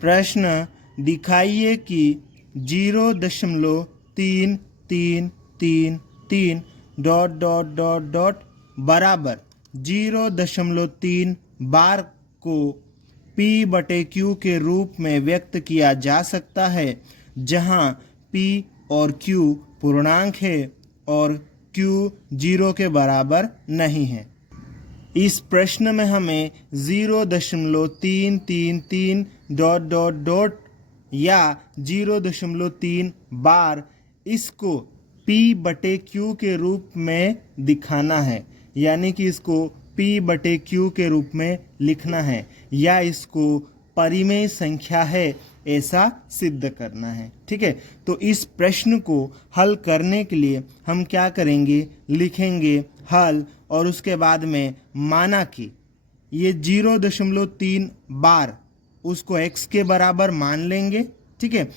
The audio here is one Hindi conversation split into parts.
प्रश्न दिखाइए कि 0.3333 बराबर 0.3 बार को P/Q के रूप में व्यक्त किया जा सकता है, जहां P और Q पूर्णांक है और Q 0 के बराबर नहीं है। इस प्रश्न में हमें 0.333 या 0.3 बार इसको P/Q के रूप में दिखाना है, यानी कि इसको P/Q के रूप में लिखना है या इसको परिमेय संख्या है ऐसा सिद्ध करना है। ठीक है, तो इस प्रश्न को हल करने के लिए हम क्या करेंगे, लिखेंगे हल और उसके बाद में माना कि ये 0.3 बार उसको x के बराबर मान लेंगे। ठीक है,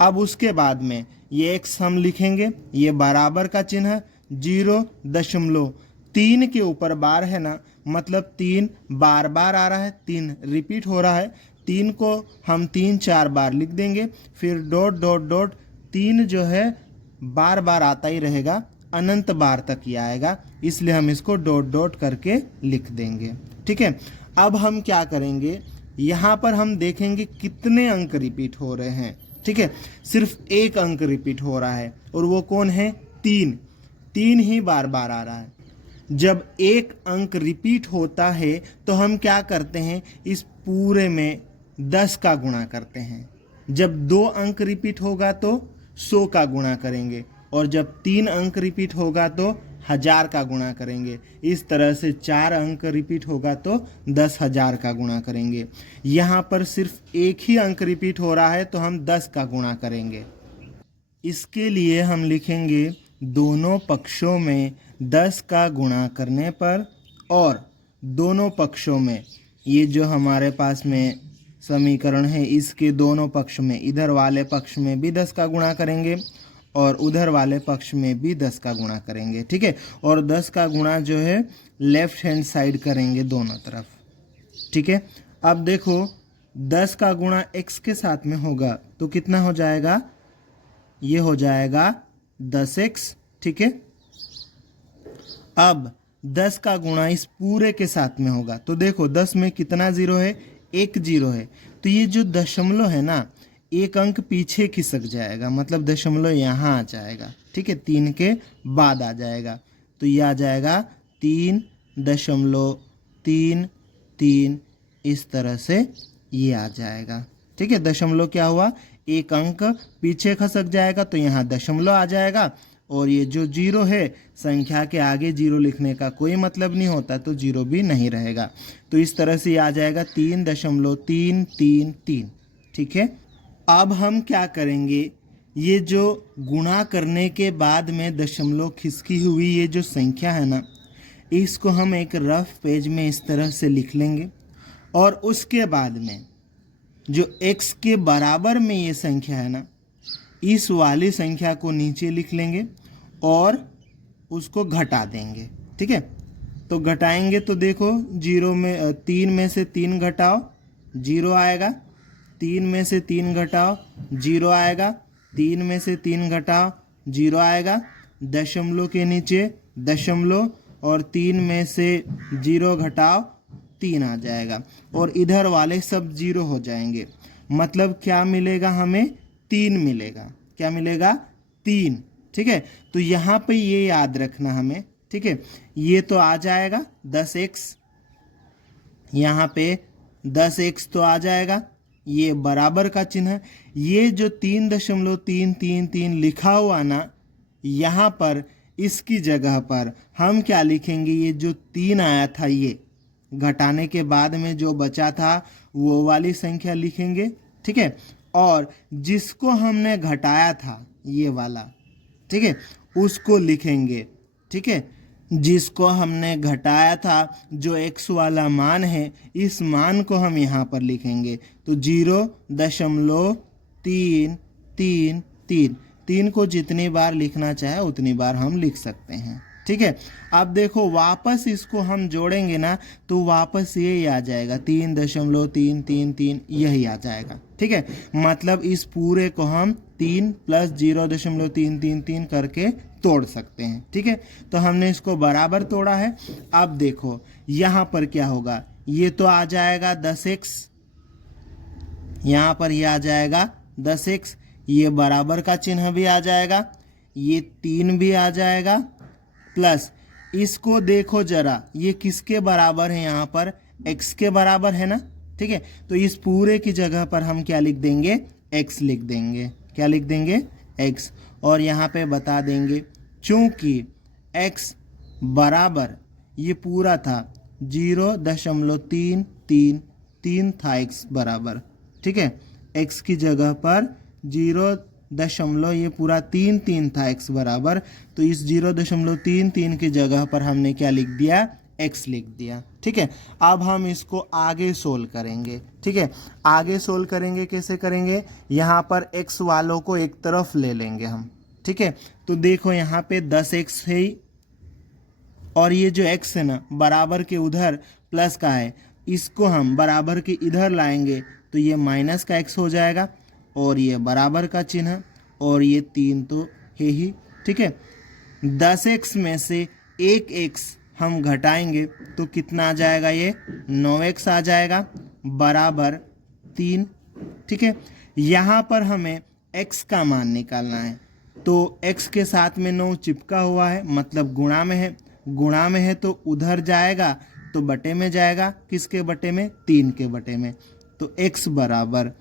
अब उसके बाद में ये x हम लिखेंगे, ये बराबर का चिन्ह 0.3 के ऊपर बार है ना, मतलब 3 बार बार आ रहा है, 3 रिपीट हो रहा है, 3 को हम 3-4 बार लिख देंगे, फिर डॉट डॉट डॉट 3 जो है बार बार आता ही रहेगा, अनंत बार तक ही आएगा, इसलिए हम इसको डॉट डॉट करके लिख देंगे। ठीक है, अब हम क्या करेंगे, यहाँ पर हम देखेंगे कितने अंक रिपीट हो रहे हैं। ठीक है, सिर्फ एक अंक रिपीट हो रहा है और वो कौन है, 3 ही बार बार आ रहा है। जब एक अंक रिपीट होता है तो हम क्या करते हैं, इस पूरे में 10 का गुणा करते हैं। जब 2 अंक रिपीट होगा तो 100 का गुणा करेंगे और जब 3 अंक रिपीट होगा तो 1000 का गुणा करेंगे। इस तरह से 4 अंक रिपीट होगा तो 10,000 का गुणा करेंगे। यहाँ पर सिर्फ एक ही अंक रिपीट हो रहा है तो हम 10 का गुणा करेंगे। इसके लिए हम लिखेंगे दोनों पक्षों में 10 का गुणा करने पर, और दोनों पक्षों में ये जो हमारे पास में समीकरण है इसके दोनों पक्ष में, इधर वाले पक्ष में भी 10 का गुणा करेंगे और उधर वाले पक्ष में भी 10 का गुणा करेंगे। ठीक है, और 10 का गुणा जो है लेफ्ट हैंड साइड करेंगे दोनों तरफ। ठीक है, अब देखो 10 का गुणा x के साथ में होगा तो कितना हो जाएगा, ये हो जाएगा 10x। ठीक है, अब 10 का गुणा इस पूरे के साथ में होगा तो देखो 10 में कितना जीरो है, एक जीरो है, तो ये जो दशमलव है ना, एक अंक पीछे खिसक जाएगा, मतलब दशमलव यहाँ आ जाएगा। ठीक है, 3 के बाद आ जाएगा, तो ये आ जाएगा 3.33, इस तरह से ये आ जाएगा। ठीक है, दशमलव क्या हुआ, एक अंक पीछे खसक जाएगा तो यहाँ दशमलव आ जाएगा, और ये जो जीरो है, संख्या के आगे जीरो लिखने का कोई मतलब नहीं होता तो जीरो भी नहीं रहेगा, तो इस तरह से ये आ जाएगा 3.333। ठीक है, अब हम क्या करेंगे, ये जो गुणा करने के बाद में दशमलव खिसकी हुई ये जो संख्या है ना, इसको हम एक रफ पेज में इस तरह से लिख लेंगे, और उसके बाद में जो x के बराबर में ये संख्या है ना, इस वाली संख्या को नीचे लिख लेंगे और उसको घटा देंगे। ठीक है, तो घटाएंगे तो देखो 3 में से 3 घटाओ 0 आएगा, 3 में से 3 घटाओ 0 आएगा, 3 में से 3 घटाओ 0 आएगा, दशमलव के नीचे दशमलव और 3 में से 0 घटाओ 3 आ जाएगा, और इधर वाले सब 0 हो जाएंगे, मतलब क्या मिलेगा हमें, 3 मिलेगा। क्या मिलेगा, 3। ठीक है, तो यहाँ पे ये याद रखना हमें। ठीक है, ये तो आ जाएगा 10x, यहाँ पे 10x तो आ जाएगा, ये बराबर का चिन्ह, ये जो 3.333 लिखा हुआ ना, यहाँ पर इसकी जगह पर हम क्या लिखेंगे, ये जो 3 आया था, ये घटाने के बाद में जो बचा था वो वाली संख्या लिखेंगे। ठीक है, और जिसको हमने घटाया था ये वाला, ठीक है, उसको लिखेंगे। ठीक है, जिसको हमने घटाया था जो x वाला मान है, इस मान को हम यहाँ पर लिखेंगे, तो 0.333, 3 को जितनी बार लिखना चाहे उतनी बार हम लिख सकते हैं। ठीक है। अब देखो वापस इसको हम जोड़ेंगे ना तो वापस यही आ जाएगा 3.333 यही आ जाएगा। ठीक है, मतलब इस पूरे को हम 3 + 0.333 करके तोड़ सकते हैं। ठीक है, तो हमने इसको बराबर तोड़ा है। अब देखो यहाँ पर क्या होगा, ये तो आ जाएगा 10x, यहाँ पर ये आ जाएगा 10x, ये बराबर का चिन्ह भी आ जाएगा, ये 3 भी आ जाएगा, प्लस इसको देखो जरा, ये किसके बराबर है, यहाँ पर x के बराबर है ना। ठीक है, तो इस पूरे की जगह पर हम क्या लिख देंगे, x लिख देंगे। क्या लिख देंगे, x। और यहाँ पे बता देंगे चूंकि x बराबर ये पूरा था 0.333 था x बराबर। ठीक है, x की जगह पर 0. ये पूरा 3 था x बराबर, तो इस 0.33 की जगह पर हमने क्या लिख दिया, x लिख दिया। ठीक है, अब हम इसको आगे सोल्व करेंगे। ठीक है, आगे सोल्व करेंगे, कैसे करेंगे, यहाँ पर x वालों को एक तरफ ले लेंगे हम। ठीक है, तो देखो यहाँ पे 10x है ही, और ये जो x है ना बराबर के उधर प्लस का है, इसको हम बराबर के इधर लाएंगे तो ये माइनस का x हो जाएगा, और ये बराबर का चिन्ह, और ये 3 तो है ही। ठीक है, 10x में से 1x हम घटाएंगे तो कितना आ जाएगा, ये 9x आ जाएगा बराबर 3। ठीक है, यहाँ पर हमें x का मान निकालना है, तो x के साथ में 9 चिपका हुआ है, मतलब गुणा में है, गुणा में है तो उधर जाएगा तो बटे में जाएगा, किसके बटे में, 3 के बटे में, तो x बराबर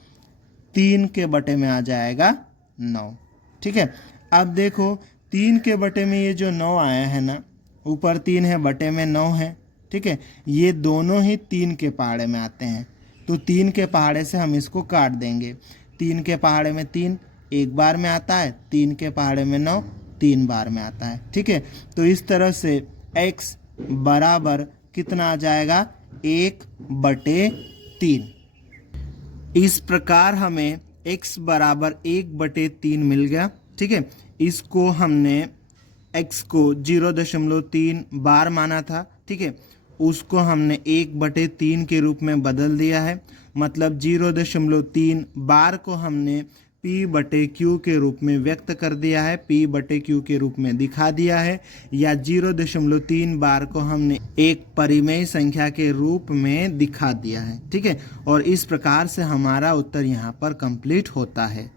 3 के बटे में आ जाएगा 9। ठीक है, अब देखो 3 के बटे में ये जो 9 आया है ना, ऊपर 3 है बटे में 9 है। ठीक है, ये दोनों ही 3 के पहाड़े में आते हैं, तो 3 के पहाड़े से हम इसको काट देंगे। 3 के पहाड़े में 3 एक बार में आता है, 3 के पहाड़े में 9 3 बार में आता है। ठीक है, तो इस तरह से x बराबर कितना आ जाएगा, 1/3। इस प्रकार हमें x बराबर 1/3 मिल गया। ठीक है, इसको हमने x को 0.3 बार माना था। ठीक है, उसको हमने 1/3 के रूप में बदल दिया है, मतलब 0.3 बार को हमने p/q के रूप में व्यक्त कर दिया है, p/q के रूप में दिखा दिया है, या 0.3 बार को हमने एक परिमेय संख्या के रूप में दिखा दिया है। ठीक है, और इस प्रकार से हमारा उत्तर यहाँ पर कंप्लीट होता है।